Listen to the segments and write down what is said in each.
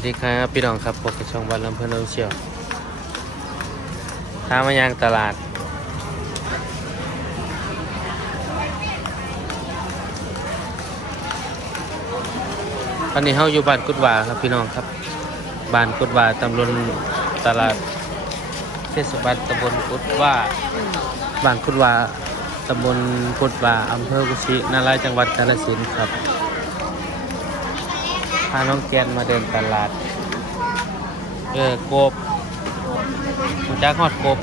สวัสดีครับพี่น้องครับพบกับช่องวันลำเพลินเราเชียวท้ามายางตลาด ตอนนี้เราอยู่บ้านกุดวาครับพี่น้องครับบ้านกุดวาตำบลตลาด เทศบาลตำบลกุดว่าบ้านกุดวาตำบลกุดวาอำเภอกุชินารายจังหวัดกาฬสินธุ์ครับ พาน้องแกนมาเดินตลาด เออกบมันจักฮอดกบ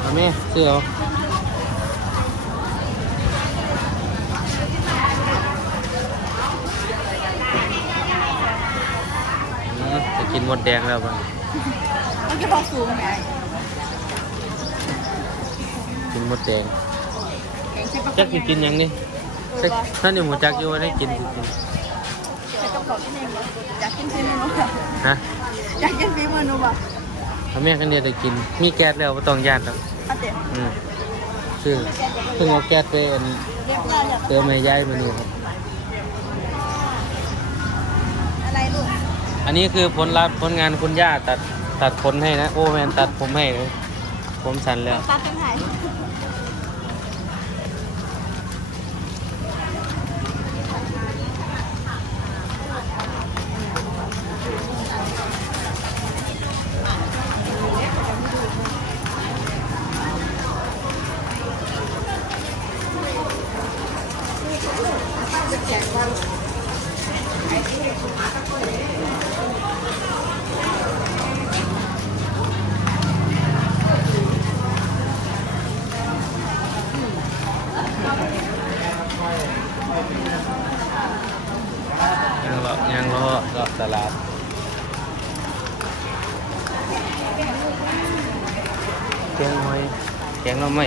เอาแม่เสื้อจะกินหมดแดงแล้วบ้างมันจะบอกสูงไง กินหมดแดงแกงใช้ปลาจักสิกินหยังนี่จักท่านอยู่หมูจักอยู่ว่าได้กินสิกินใช้กระเพาะที่ไหนวะอยากกินฟีมือหนูอะฮะอยากกินฟีมือหนูอะถ้าแม่กันเดียวได้กิน มีแก๊สแล้วไม่ต้องย่านหรอกเอาเดี๋ยวอืมคือเพิ่งเอาแก๊สไปอันเรียบร้อยแล้วเติมให้ย้ายมานี่ครับ อะไรลูกอันนี้คือผลลัพธ์ผลงานคุณย่าตัดตัดขนให้นะ โอ้แมนตัดผมให้เลย ผมสั่นแล้วตาเป็นไงยังรอยังร อรอตลาดแกงหอยแกงหน่อไม้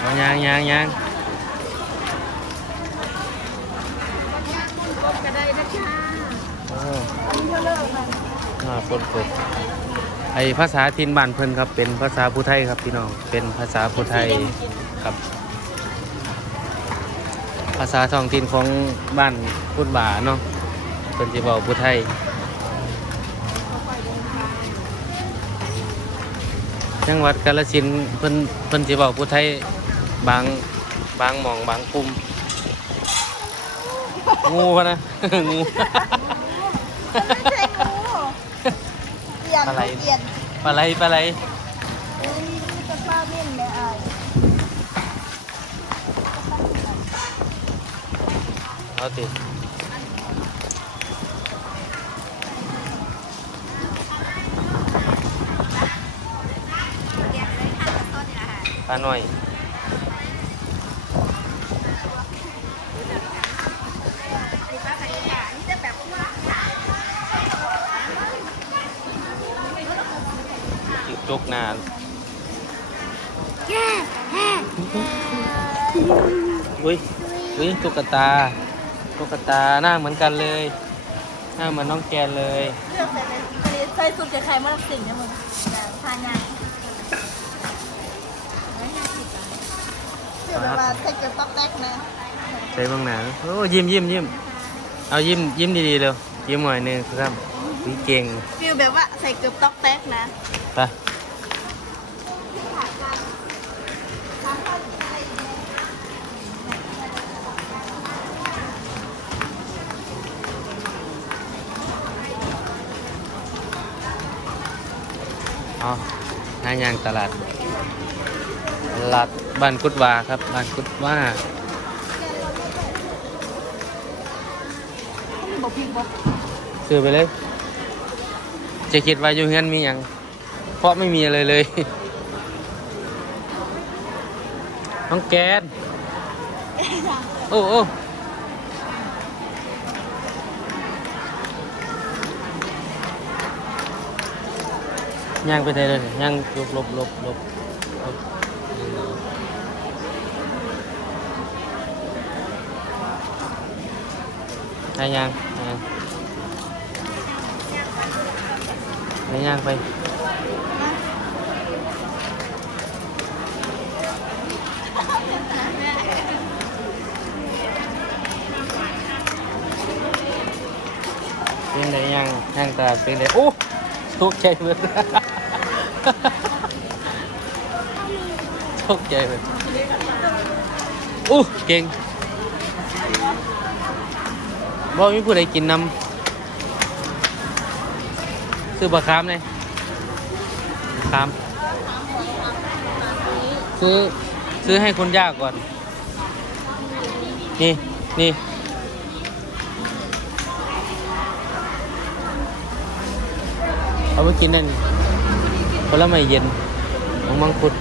เอายางยางยางก็ได้นะจ๊ะโอ้อันนี้เท่าเลิกมัน อ่าฝนตกไอภาษาถิ่นบ้านเพิ่นครับ เป็นภาษาผู้ไทยครับพี่น้อง เป็นภาษาผู้ไทยครับ ภาษาท้องถิ่นของบ้านพุทธบาเนาะเป็นสิบอกผู้ไทย จังหวัดกาฬสินธุ์เพิ่นเพิ่นสิบอกผู้ไทยบางบางหมองบางกลุ่มงูพะนะงู ปลี่ยนอะไรเปลี่ยนปลาไหลปลาไหลเอ้ยนี่จะป้าเม่นเลยอะเอาติปลาหน่อย นี่ป้าใส่ยานี่จะแบบว่า จุกจกนานแย่แย่อุ้ยอุ้ยตุ๊กตา ตุ๊กตาหน้าเหมือนกันเลย หน้าเหมือนน้องแกนเลยเลือกใส่เลยอันนี้ใส่สุดจะใครมารับสิ่งเนี่ยมึงทานยังเดี๋ยวแบบว่าใส่เกลือต๊อกแตกนะใส่บางหนาโอ้ยิ้มยิ้มยิ้มเอายิ้มยิ้มดีๆเร็วยิ้มหน่อยหนึงครับวิเก่งฟิลแบบว่าใส่เกลือต๊อกแตกนะไป เอาหน้ายางตลาด ตลาดบ้านกุดวาครับ บ้านกุดว่าบอกพี่บอกซื้อไปเลย จะคิดว่าอยู่เฮือนมีอย่าง เพราะไม่มีอะไรเลย น้องแกน โอ้โอ้ ย่างไปเทเลยย่างลบลบลบลบให้ย่างให้ย่างไปเป็นได้ยังย่างตาเป็นได้โอ้ทุกใจเบิด ตกใจเบิดโอ้เก่งบ่มีผู้ใดกินน้ำซื้อบะขามเลยบะขาม ซื้อ ซื้อให้คนยากก่อน นี่ นี่เอาไปกินนั่น ผลไม้เย็นของมังคุด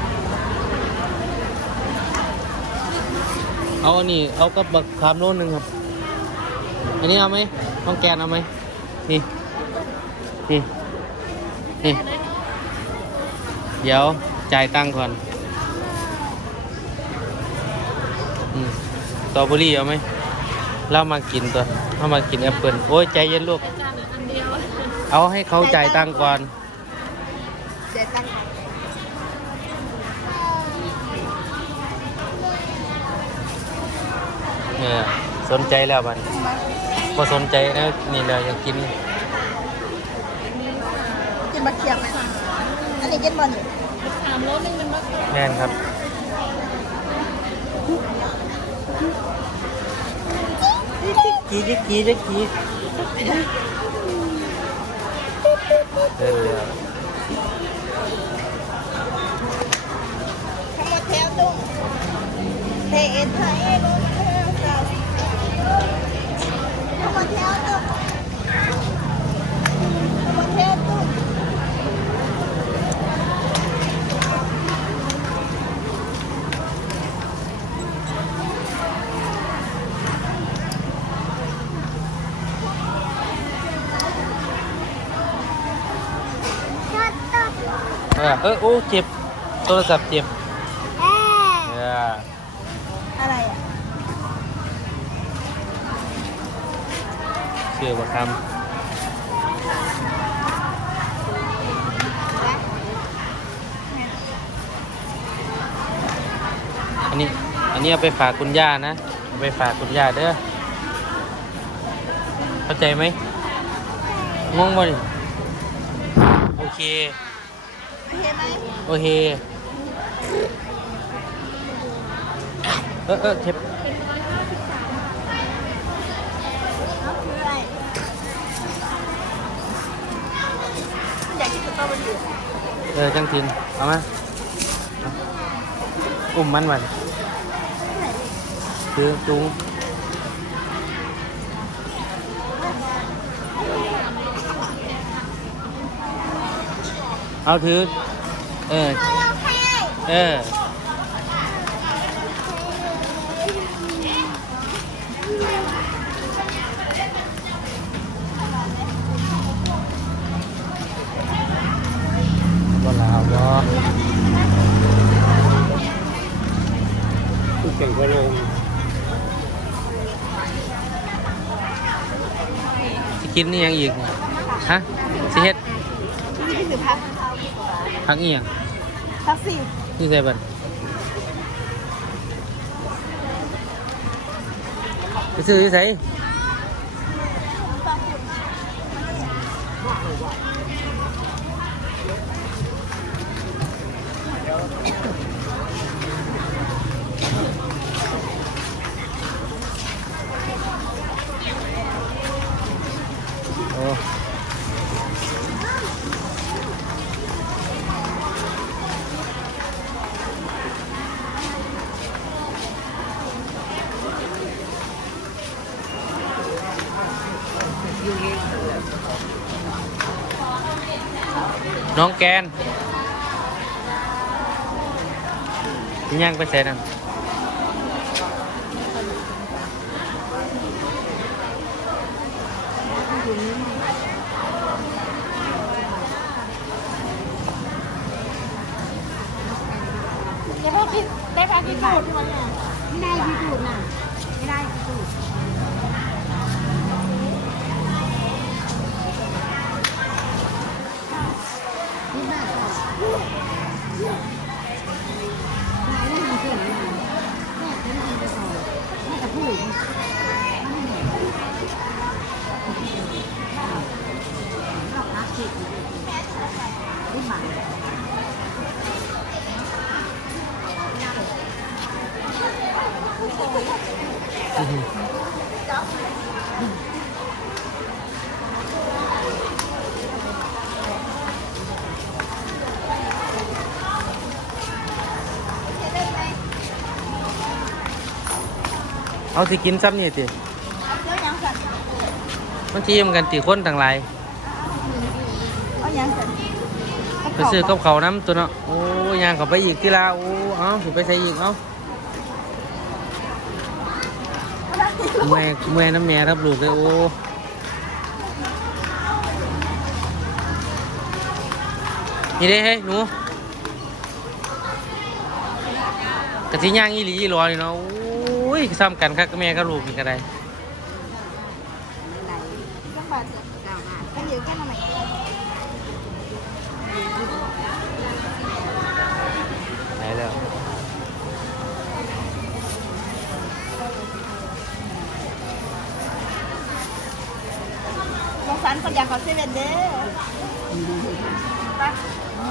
เอาอันนี้ เอากับบักขามโลนึงครับ อันนี้เอาไหมต้องแกนเอาไหมนี่ นี่ นี่ เดี๋ยวจ่ายตังค์ก่อนอืมตอเบอรี่เอาไหมเรามากินตัวเรามากินแอปเปิลโอ้ยใจเย็นลูก เอาให้เขาจ่ายตังค์ก่อน เนี่ยสนใจแล้วมันพอสนใจนะนี่เลยอยากกินกินบะเขียบไหมอันนี้กินบอลอยู่แม่นครับกีจิกีจิกีเดินเลยทั้งหมดแถวตุ้งเทเอ็นไทยเอโรแถวเก่าทั้งหมดแถวตุ้งทั้งหมดแถวตุ้ง เออเออโอ้เจ็บโทรศัพท์เจ็บเอออะไรอะเชื่อว่าคำอันนี้อันนี้เอาไปฝากคุณย่านะเอาไปฝากคุณย่าเด้อเข้าใจไหมงงบ่ดิโอเคโอ เคไหมโอเค เออเออเทปเอาคืออะไรอยากกินสตรอเบอรี่เออจังทิน เอามาเอาอุ้มมันมันคือจูง เอาถือ เออ เออบ่ลาวบ่ผู้เก่งก็ลงสิกินนี่ยังอีก ฮะสิเฮ็ดนี่คือพัก พักอีหยังพักสี่นี่ใส่บันไปซื้อที่ไสโอ้ น้องแกนย่างไปเสร็จนั่นได้พักที่ได้พักที่สูตรไม่ได้ที่สูตรน่ะไม่ได้ที่สูตร เอาสิกินซ้ำนี่ติเอาเจ้ายังสั่นมันทีมกันตีคนต่างหลายเอายังสั่นไปซื้อกับเขาวน้ำตัวเนาะโอ้ยยางเขาไปอีกที่ลาโอ้เอาสิไปใส่อีกเอาเมื่อยเมื่อยน้ำแม่รับลูกเลยโอ้นี่เด้เฮ้ยหนูกะทิย่างอีหลีอีหลอนี่เนาะ ยซ้ำกันคักกับแม่กับลูกนี่ก็ได้ไหนจังบาทเจ้ามก็อยู่แค่นั้นไหนไหนแล้วสงสารคนอยากขาเซเว่นเด้อไป